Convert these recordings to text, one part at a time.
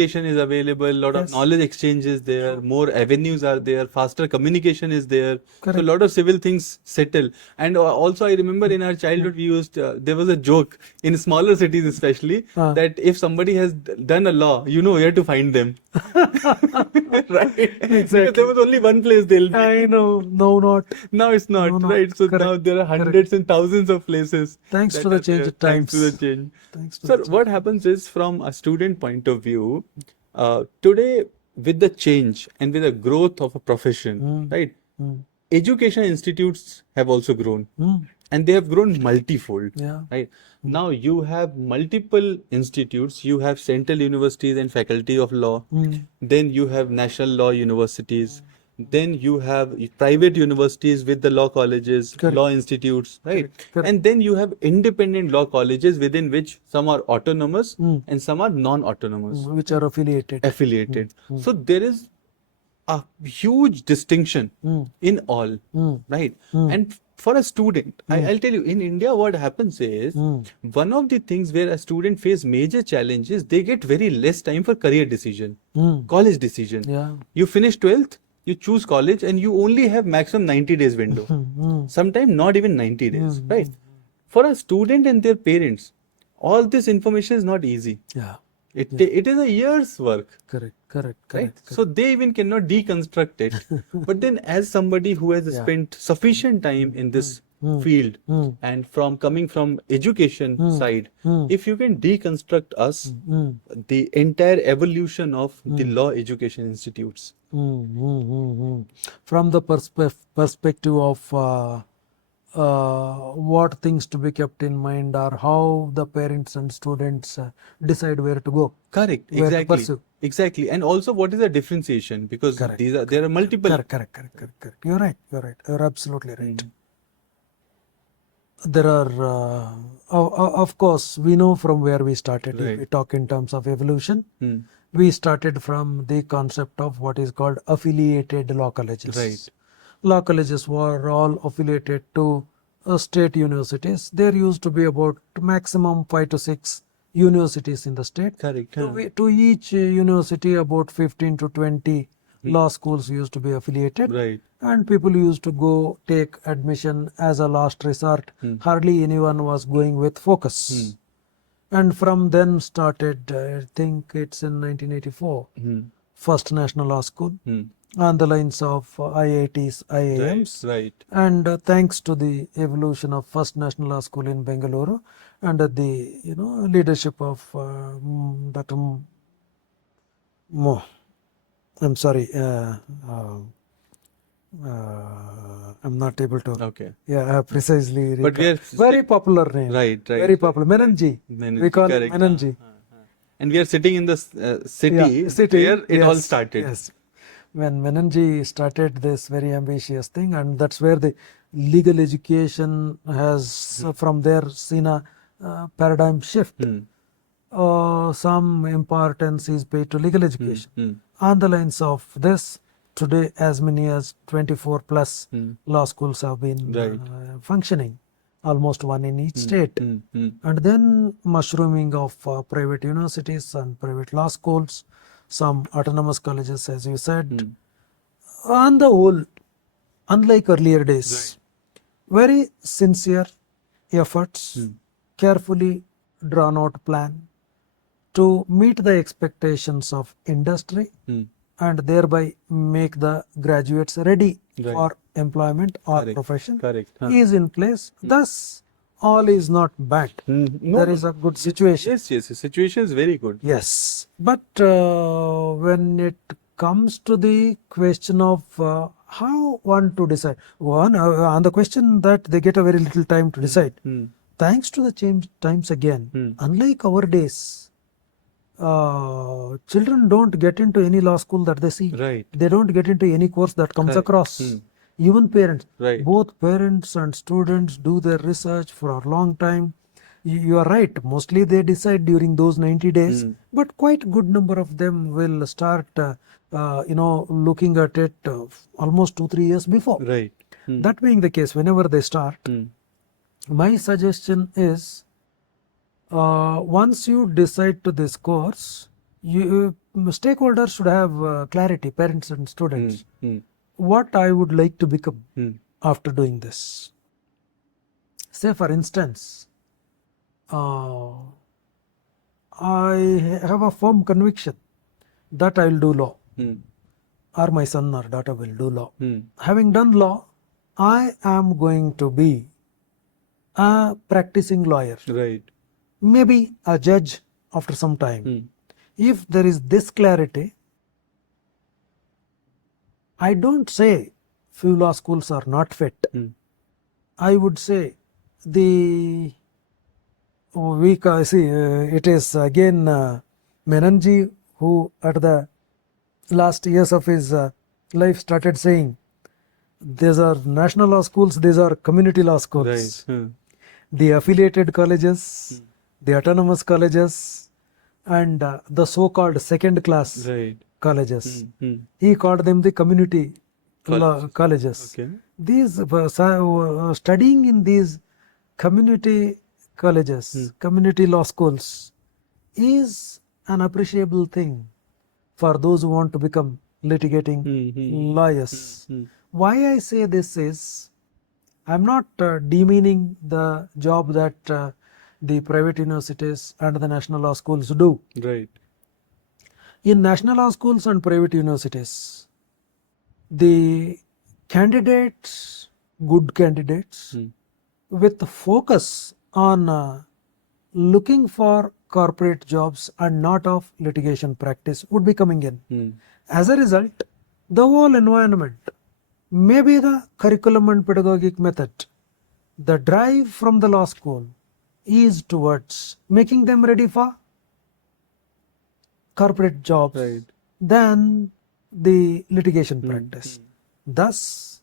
education is available, lot of Yes. knowledge exchange is there, more avenues are there, faster communication is there. So Correct. a lot of civil things settle. And also I remember in our childhood we used, there was a joke in smaller cities especially, that if somebody has done a law, you know where to find them. Right? Because there Exactly. was only one place they'll be. I know. No, not. Now it's not, No, no. right? So Correct. now there are Correct. hundreds and thousands of places. Thanks that to the are change there, of times. Thanks to the change. Thanks to Sir, the change. what happens is from a student point of view, today with the change and with the growth of a profession, right? Education institutes have also grown, and they have grown multifold. Yeah. Right? Now you have multiple institutes, you have central universities and faculty of law, then you have national law universities, then you have private universities with the law colleges, Correct. law institutes, right? Correct. Correct. And then you have independent law colleges within which some are autonomous and some are non-autonomous, Which are affiliated. So there is a huge distinction in all, right? And for a student, I'll tell you, in India, what happens is one of the things where a student face major challenges, they get very less time for career decision, college decision. Yeah. You finish 12th, you choose college, and you only have maximum 90 days window. Sometimes not even 90 days, right? For a student and their parents, all this information is not easy. Yeah. It is a year's work. Correct. Correct. Right? Correct. So they even cannot deconstruct it. But then as somebody who has spent sufficient time in this field and coming from education side, if you can deconstruct us, the entire evolution of the law education institutes. From the perspective of what things to be kept in mind, or how the parents and students decide where to go. Correct, Where to exactly. pursue. Exactly. And also what is the differentiation? Because there are multiple. Correct. You're right. You're absolutely right. There are, of course, we know from where we started. If we talk in terms of evolution, we started from the concept of what is called affiliated law colleges. Right. Law colleges were all affiliated to state universities. There used to be about maximum 5 to 6 universities in the state. Correct. To each university, about 15 to 20 law schools used to be affiliated. Right. And people used to go take admission as a last resort. Hardly anyone was going with focus. And from then started, I think it's in 1984, First National Law School, on the lines of IITs, IIMs. Right. And thanks to the evolution of First National Law School in Bengaluru, under the leadership of Dr. I'm sorry, I'm not able to. Okay. Yeah, precisely. But we are very popular name. Right. Very popular. Menanji. We call it Menanji. And we are sitting in the city where it all started. Yes. When Menanji started this very ambitious thing, and that's where the legal education has from there seen a paradigm shift. Some importance is paid to legal education. On the lines of this, today as many as 24 plus law schools have been functioning, almost one in each state. And then mushrooming of private universities and private law schools, some autonomous colleges, as you said. On the whole, unlike earlier days, very sincere efforts, carefully drawn out plan to meet the expectations of industry and thereby make the graduates ready for employment or profession is in place. Thus, all is not bad. There is a good situation. Yes, the situation is very good. Yes, but when it comes to the question of how one to decide, on the question that they get a very little time to decide, thanks to the change times again, unlike our days, children don't get into any law school that they see. Right. They don't get into any course that comes across. Even parents, both parents and students do their research for a long time. You are right, mostly they decide during those 90 days, but quite good number of them will start looking at it almost 2-3 years before. Right. That being the case, whenever they start, my suggestion is once you decide to this course, stakeholders should have clarity, parents and students, mm, what I would like to become mm, after doing this. Say for instance, uh, I have a firm conviction that I will do law, mm, or my son or daughter will do law. mm. Having done law, I am going to be a practicing lawyer, Right. maybe a judge after some time. Mm, If there is this clarity, I don't say few law schools are not fit. mm, I would say the it is again Menanji who at the last years of his life started saying these are national law schools, these are community law schools. right. The affiliated colleges, the autonomous colleges, and the so-called second class Right. colleges. Mm. He called them the community law colleges. Okay. These studying in these community colleges, community law schools is an appreciable thing for those who want to become litigating lawyers. Why I say this is, I am not demeaning the job that the private universities and the national law schools do. Right. In national law schools and private universities, the candidates, good candidates, with focus on looking for corporate jobs and not of litigation practice would be coming in. As a result, the whole environment, maybe the curriculum and pedagogic method, the drive from the law school is towards making them ready for corporate jobs Right. than the litigation practice. Thus,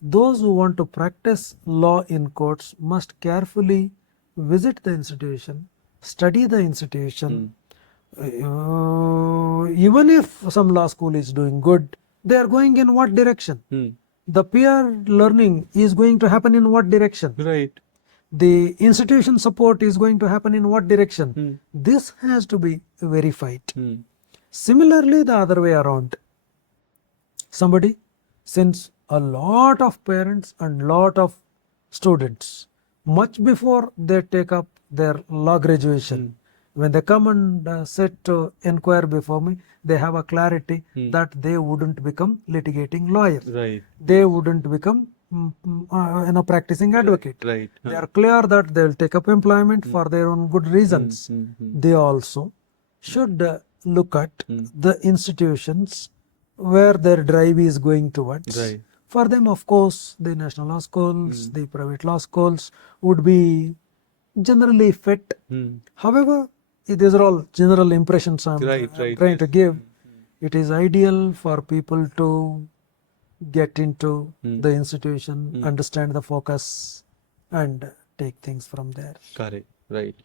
those who want to practice law in courts must carefully visit the institution, study the institution. Even if some law school is doing good, they are going in what direction? The peer learning is going to happen in what direction? Right. The institution support is going to happen in what direction? This has to be verified. Similarly, the other way around. Somebody, since a lot of parents and lot of students, much before they take up their law graduation, when they come and sit to inquire before me, they have a clarity that they wouldn't become litigating lawyers. Right. They wouldn't become practicing advocate. Right. They are clear that they will take up employment for their own good reasons. They also should look at the institutions where their drive is going towards. Right. For them, of course, the national law schools, the private law schools would be generally fit. However, these are all general impressions I'm trying to give. It is ideal for people to get into the institution, understand the focus, and take things from there. Correct. Right.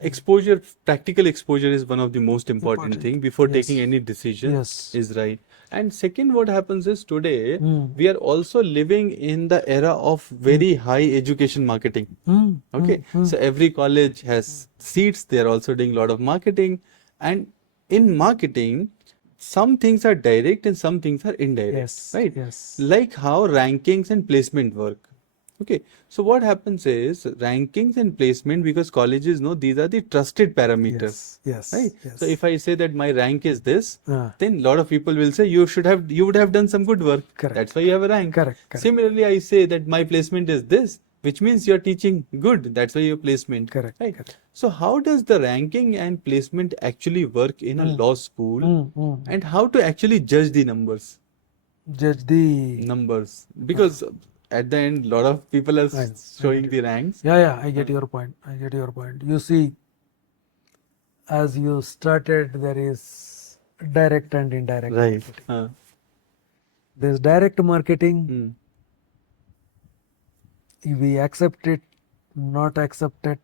Exposure, practical exposure is one of the most important thing before taking any decision. Yes. Is right. And second, what happens is today we are also living in the era of very high education marketing. Okay. So every college has seats. They are also doing a lot of marketing, and in marketing, some things are direct and some things are indirect. Yes. Right. Yes. Like how rankings and placement work. Okay, so what happens is rankings and placement, because colleges know these are the trusted parameters. Yes. Right. Yes. So if I say that my rank is this, then a lot of people will say you would have done some good work. Correct. That's why you have a rank. Correct. Similarly, I say that my placement is this, which means you're teaching good. That's why your placement. Correct. Right. Correct. So how does the ranking and placement actually work in a law school, and how to actually judge the numbers? Judge the Numbers, because at the end, a lot of people are showing the ranks. Yeah, I get your point. You see, as you started, there is direct and indirect marketing. There's direct marketing. We accept it, not accept it.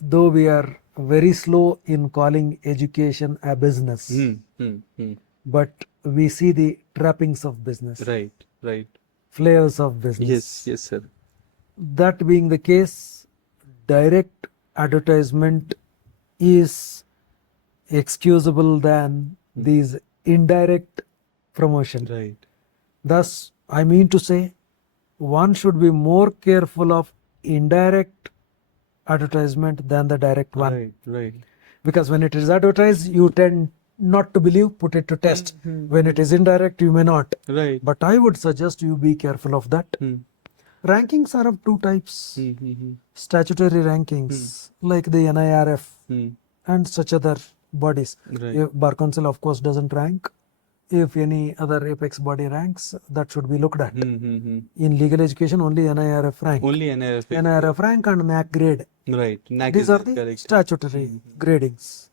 Though we are very slow in calling education a business, but we see the trappings of business. Right. Flavors of business. Yes, sir. That being the case, direct advertisement is excusable than these indirect promotion. Right. Thus, I mean to say, one should be more careful of indirect advertisement than the direct one. Right. Right. Because when it is advertised, you tend not to believe, put it to test. When it is indirect, you may not. Right. But I would suggest you be careful of that. Rankings are of two types. Statutory rankings, like the NIRF and such other bodies. Right. Bar Council, of course, doesn't rank. If any other apex body ranks, that should be looked at. In legal education, only NIRF rank. Only NIRF. NIRF rank and NAC grade. Right. NAC These is are the correct. statutory gradings.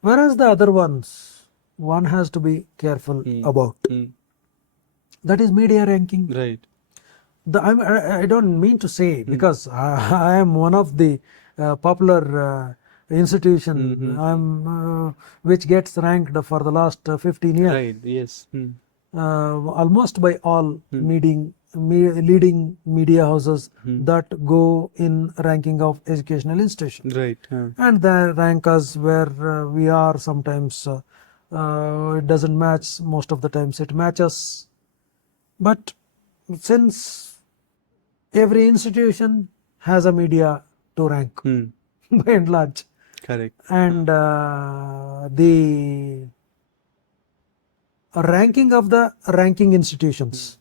Whereas the other ones, one has to be careful about. That is media ranking. Right. I don't mean to say, because I am one of the popular institution which gets ranked for the last 15 years. Right. Yes. Almost by all leading media houses that go in ranking of educational institutions. Right. And they rank us where we are. Sometimes it doesn't match, most of the times it matches. But since every institution has a media to rank by and large, Correct. and the ranking of the ranking institutions.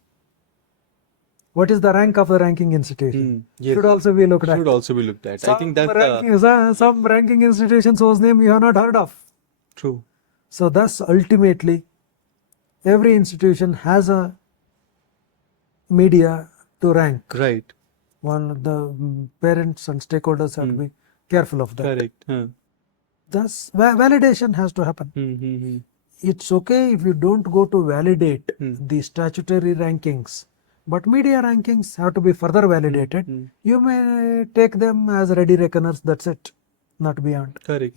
What is the rank of the ranking institution? Yes. Should also be looked at. Should also be looked at. I think that's some ranking institutions whose name you have not heard of. true. So thus ultimately every institution has a media to rank. Right. The parents and stakeholders have to be careful of that. Correct. Thus validation has to happen. It's okay if you don't go to validate the statutory rankings, but media rankings have to be further validated. You may take them as ready reckoners, that's it, not beyond. Correct.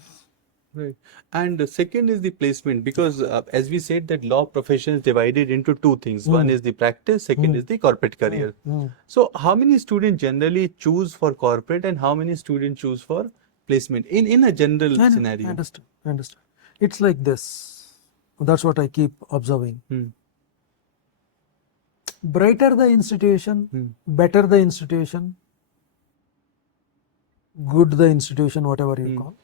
Right. And the second is the placement, because as we said that law profession is divided into two things. One is the practice, second is the corporate career. So how many students generally choose for corporate and how many students choose for placement in a general scenario? I understand. It's like this. That's what I keep observing. Brighter the institution, better the institution, good the institution, whatever you call,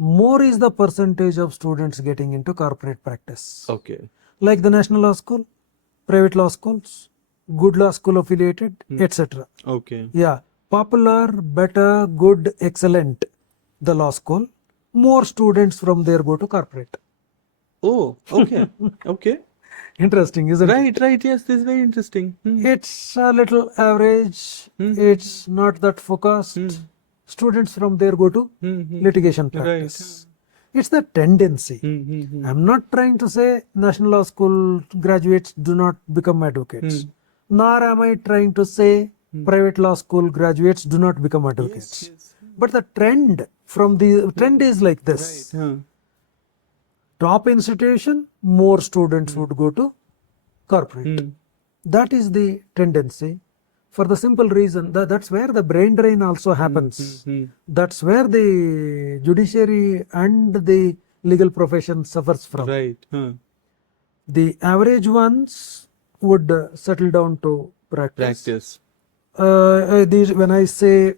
more is the percentage of students getting into corporate practice. Okay. Like the National Law School, private law schools, good law school affiliated, etc. Okay. Yeah, popular, better, good, excellent, the law school, more students from there go to corporate. Oh, okay. Okay. Interesting, isn't it? Right. Yes, this is very interesting. It's a little average. It's not that focused. Students from there go to litigation practice. It's the tendency. I'm not trying to say National Law School graduates do not become advocates. Nor am I trying to say private law school graduates do not become advocates. Yes. But the trend is like this. Right. Top institution, more students would go to corporate. That is the tendency, for the simple reason that that's where the brain drain also happens. That's where the judiciary and the legal profession suffers from. Right. The average ones would settle down to practice. When I say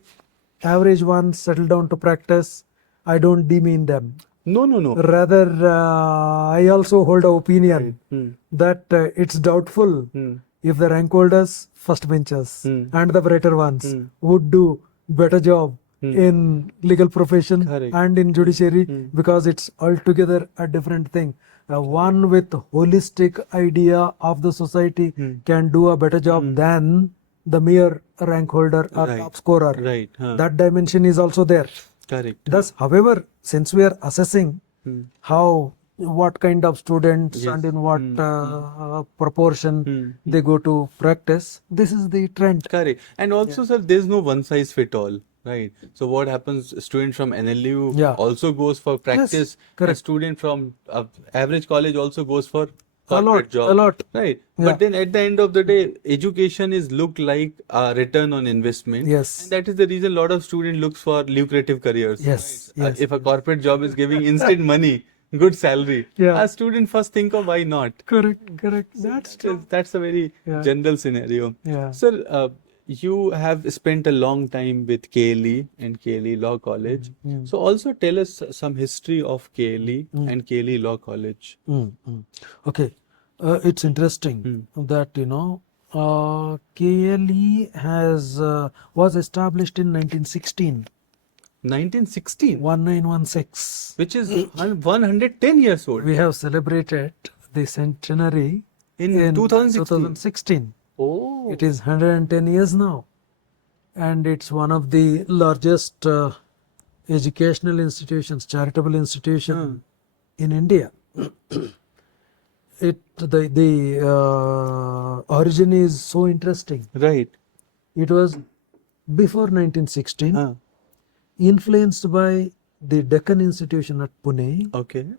average ones settle down to practice, I don't demean them. No. Rather, I also hold an opinion that it's doubtful if the rank holders, first benchers, and the brighter ones would do better job in legal profession and in judiciary, because it's altogether a different thing. One with holistic idea of the society can do a better job than the mere rank holder or top scorer. Right. That dimension is also there. Correct. Thus, however, since we are assessing what kind of students and in what proportion they go to practice, this is the trend. Correct. And also, sir, there's no one size fit all. Right. So what happens? A student from NLU also goes for practice. correct. A student from average college also goes for corporate job. A lot. Right. Yeah. But then at the end of the day, education is looked like a return on investment. Yes. And that is the reason a lot of students looks for lucrative careers. Yes, Right? yes, If a corporate job is giving instant money, good salary, Yeah. a student first think of why not. Correct. That's true. That's a very Yeah. general scenario. Yeah. Sir, you have spent a long time with KLE and KLE Law College. So also tell us some history of KLE and KLE Law College. Okay, it's interesting that KLE has was established in 1916, 1916, 1916. which is 110 years old. We have celebrated the centenary In 2016. 2016. Oh, It is 110 years now, and it's one of the largest educational institutions, charitable institution in India. The origin is so interesting. right. It was before 1916, Huh. influenced by the Deccan institution at Pune, Okay.